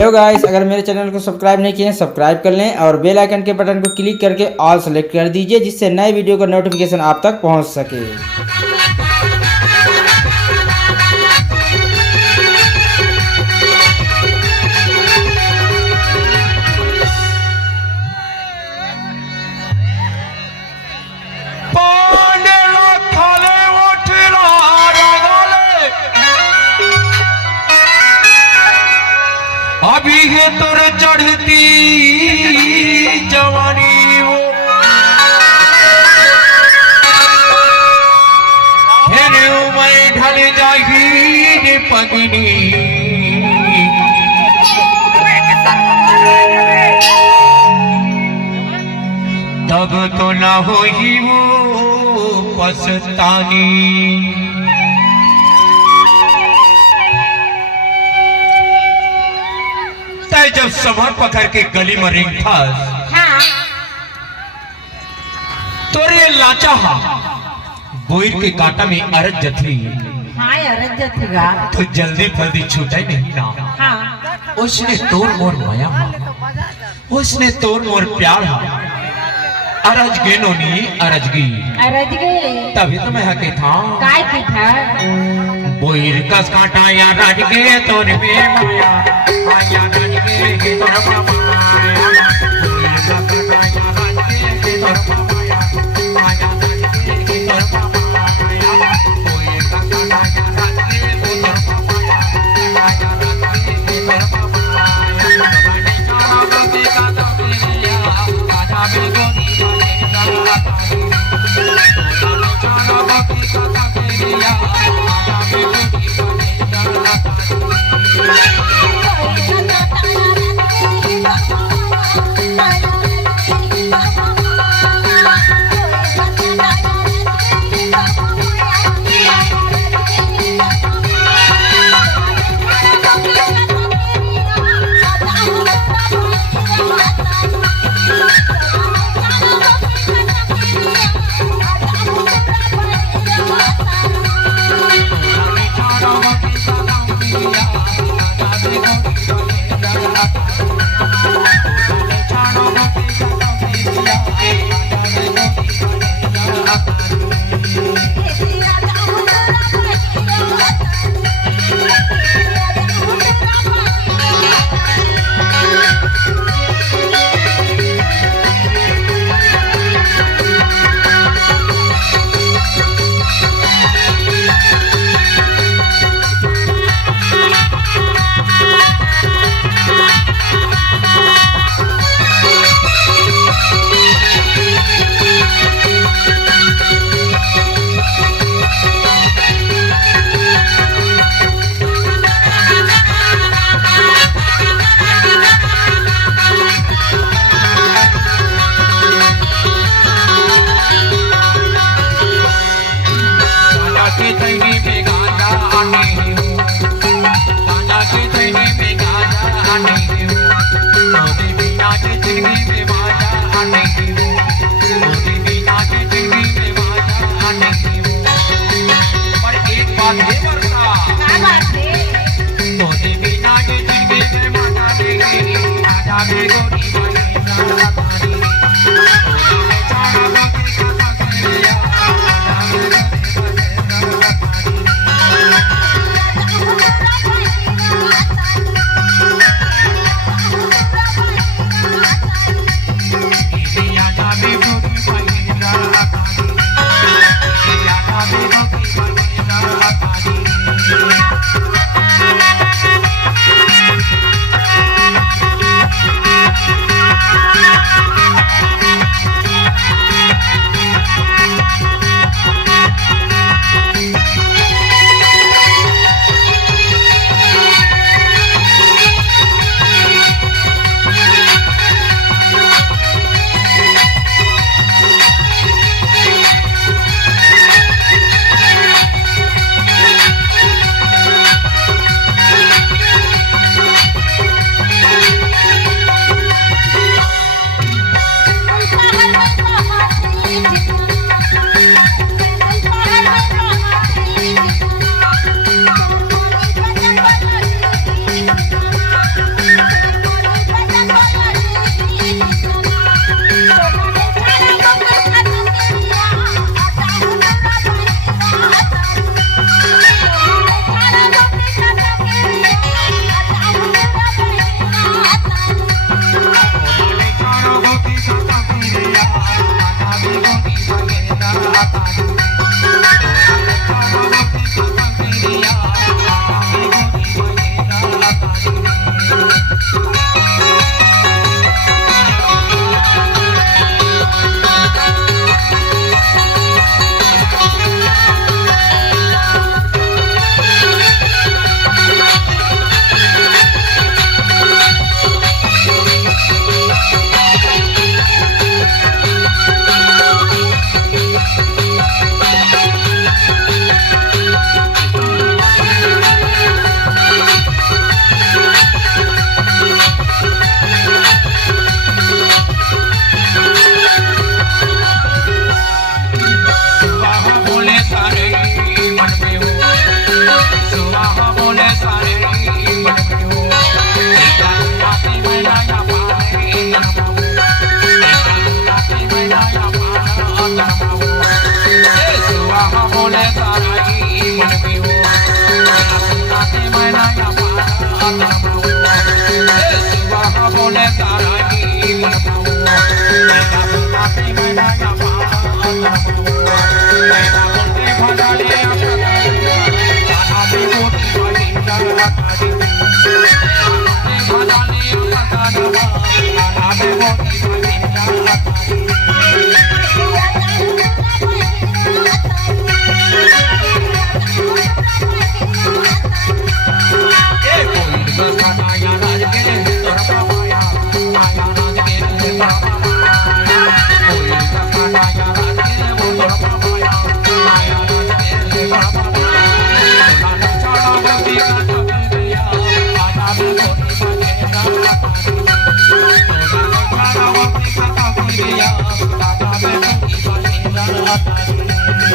Hello guys, अगर मेरे channel को सब्सक्राइब नहीं किए हैं सब्सक्राइब कर लें और बेल आइकन के बटन को क्लिक करके ऑल सेलेक्ट कर दीजिए, जिससे नए वीडियो का नोटिफिकेशन आप तक पहुंच सके। अभी है तुर चढ़ती जवानी हो, फिर उम्र ढल जाएगी पगनी, तब तो ना होगी वो पछतानी। जब समर पकड़ के गली में रिंग था, हाँ। तो रे लाचा बोर के कांटा में अरज जथी, हाँ अरज जथीगा, तो जल्दी जल्दी छूटा नहीं ना। हाँ। उसने तोर मोर माया, उसने तोर मोर प्यार, अरज गे नोनी अरज गई, तभी तो मैं हके था काय की था बोर कस कांटा या रज गे तोर में माया, आया रज गे तोर माया, बोर कस कांटा या रज गे तोर माया, आया रज गे तोर माया, बोर कस कांटा या रज गे तोर माया, आया रज गे तोर माया, बने चारा बने का तबिया, आजा बेगोनी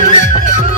Yeah.